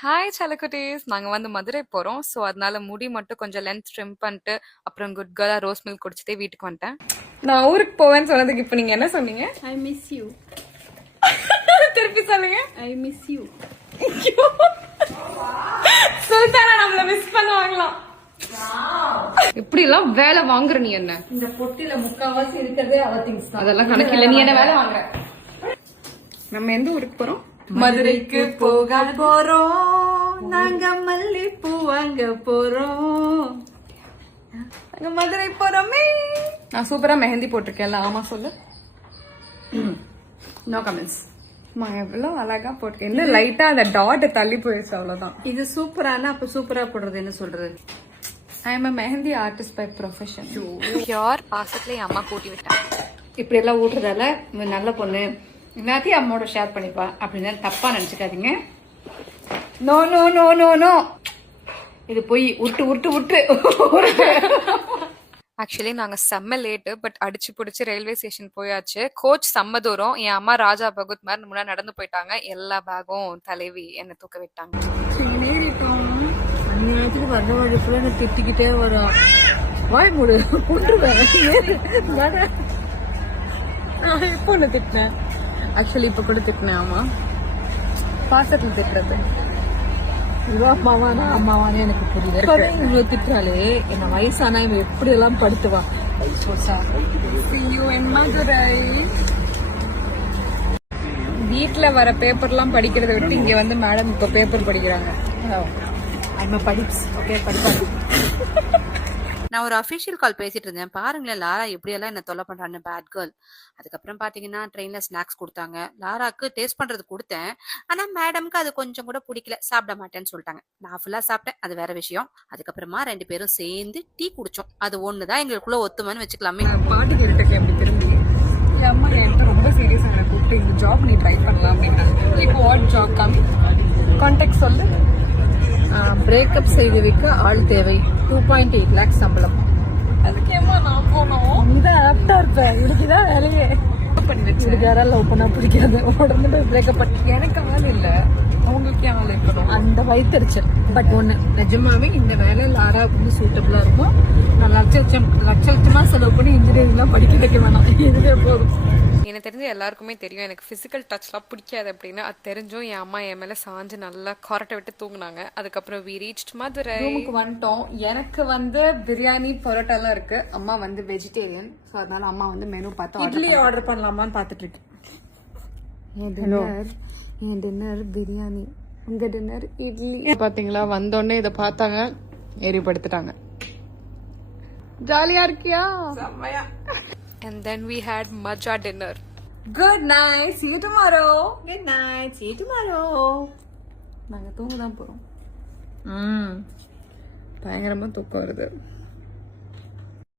Hi சலக்குட்டீஸ். நாங்க வந்து மதுரை போறோம். ஸோ அதனால முடி மட்டும் கொஞ்சம் லென்த் ட்ரிம் பண்ணிட்டு அப்புறம் குட் கேர்லா ரோஸ் மில்க் குடிச்சிட்டே வீட்டுக்கு வந்துட்டேன். நான் ஊருக்கு போவேன்னு சொன்னதுக்கு இப்போ நீங்க என்ன சொன்னீங்க? I miss you. திருப்பி சொல்லுங்க. I miss you. சுல்தானா நம்மள மிஸ் பண்ணுவாங்களாம். இப்படி எல்லாம் வேலை வாங்குற நீ என்ன? இந்த பொட்டில முக்காவாசி இருக்கிறதே அவ திங்ஸ் தான். அதெல்லாம் கணக்கு இல்ல. நீ என்ன வேலை வாங்குற? நம்ம எந்த ஊருக்கு போறோம்? மதுரைக்கு போக போறோம். நாங்க மல்லிப்பூ வாங்க போறோம். நாங்க மதுரை போறோமே. நான் சூப்பரா மெஹந்தி போட்டிருக்கேன்ல. ஆமா சொல்லு. No comments. எவ்வளவு அழகா போட்டிருக்கேன். என்ன லைட்டா அந்த டாட் தள்ளி போயிடுச்சு, அவ்வளவுதான். இது சூப்பரான அப்ப சூப்பரா போடுறது என்ன சொல்றது? I am a mehndi artist by profession. Pure பாசத்துல என் அம்மா கூட்டி விட்டாங்க. இப்படி எல்லாம் ஊட்டுறதால நல்ல பொண்ணு எல்லாத்தையும் அம்மாவோட ஷேர் பண்ணிப்பா அப்படின்னு தப்பா நினைச்சுக்காதீங்க. No no no no no, இது போய் உருட்டு உருட்டு உருட்டு. ஆக்சுவலி நாங்க செம்ம லேட்டு. பட் அடிச்சு பிடிச்சி ரயில்வே ஸ்டேஷன் போயாச்சு. கோச் செம்ம தூரம். என் அம்மா ராஜா பகத் மாதிரி முன்னாடி நடந்து போயிட்டாங்க. எல்லா பேகும் தலைவி என்ன தூக்க விட்டாங்க. அந்நேரத்துக்கு வர வழிக்குள்ள என்ன திட்டிக்கிட்டே வரும். வாய் மூடு கொண்டுருவேன். எப்போ ஒண்ணு திட்டினேன்? ஆக்சுவலி இப்ப கூட திட்டினேன். ஆமா, பாசத்துல திட்டுறது. இவா அம்மாவானா அம்மாவானே எனக்கு புரியல. இவ்வளவு திட்டுறாளே, என்ன வயசானா இவன் எப்படி எல்லாம் படுத்துவா. வீட்டுல வர பேப்பர்லாம் படிக்கிறத விட்டு இங்க வந்து மேடம் இப்ப பேப்பர் படிக்கிறாங்க. நான் ஒரு அஃபிஷியல் கால் பேசிட்டு இருந்தேன். பாருங்களேன் லாரா எப்படியெல்லாம் என்ன தொல்லை பண்றான்னு, பேட் கேர்ள். அதுக்கப்புறம் பாத்தீங்கன்னா ட்ரெயின்ல ஸ்நாக்ஸ் கொடுத்தாங்க. லாராக்கு டேஸ்ட் பண்றது கொடுத்தேன். ஆனா மேடம்க்கு அது கொஞ்சம் கூட பிடிக்கல, சாப்பிட மாட்டேன்னு சொல்லிட்டாங்க. நான் ஃபுல்லா சாப்பிட்டேன், அது வேற விஷயம். அதுக்கப்புறமா 2 பேரும் சேர்ந்து டீ குடிச்சோம். அது ஒண்ணுதான் எங்களுக்குள்ள ஒத்துமைன்னு வச்சுக்கலாமே. பாட்டு கேட்டுட்டு அப்படி திரும்பி என் அம்மா என்கிட்ட ரொம்ப சீரியஸா எனக்கு கூப்பிட்டு இந்த ஜாப் நீ ட்ரை பண்ணலாம் அப்படின்னா. இப்போ வாட் ஜாப் காமி கான்டாக்ட் சொல்லு. பிரேக்கப் செய்து வைக்க ஆள் தேவை. 2.8 lakhs சம்பளம். அதுக்கு ஏமா நான் போனோம்? நீதான் ஆப்டா இருப்ப. இதுக்குதான் வேலையே பண்ணி வச்சு யாரால லவ் பண்ணா பிடிக்காது. உடனே பிரேக்கப் பண்ணி எனக்கு ஆள் இல்ல, அவங்களுக்கு ஆள் இருக்கணும். அந்த வயிற்றுச்சல். பட் ஒண்ணு நிஜமாவே இந்த வேலை லாரா வந்து சூட்டபிளா இருக்கும். நான் லட்சமா செலவு பண்ணி இன்ஜினியரிங் எல்லாம் படிக்க வைக்க வேணாம். இதுவே போதும். எனக்கு தெரிஞ்ச எல்லாருக்குமே தெரியும் எனக்கு பிசிக்கல் டச்லாம் பிடிக்காது அப்படின்னு. அது தெரிஞ்சும் என் அம்மா என் மேல சாஞ்சு நல்லா கொரட்டை விட்டு தூங்குனாங்க. அதுக்கப்புறம் we reached மதுரை. ரூமுக்கு வந்துட்டோம். எனக்கு வந்து பிரியாணி பரோட்டாலாம் இருக்கு. அம்மா வந்து வெஜிடேரியன். ஸோ அதனால அம்மா வந்து மெனு பார்த்து இட்லி ஆர்டர் பண்ணலாமான்னு பார்த்துட்டு இருக்கேன். என் டின்னர் பிரியாணி, உங்க டின்னர் இட்லி. பாத்தீங்களா, வந்தோடனே இதை பார்த்தாங்க, எரிப்படுத்திட்டாங்க. ஜாலியா இருக்கியா? செம்மையா. And then we had Maja dinner. Good night. See you tomorrow. Good night. See you tomorrow. நாங்க தூங்க தான் போறோம். பயங்கரமா தூக்கம் வருது.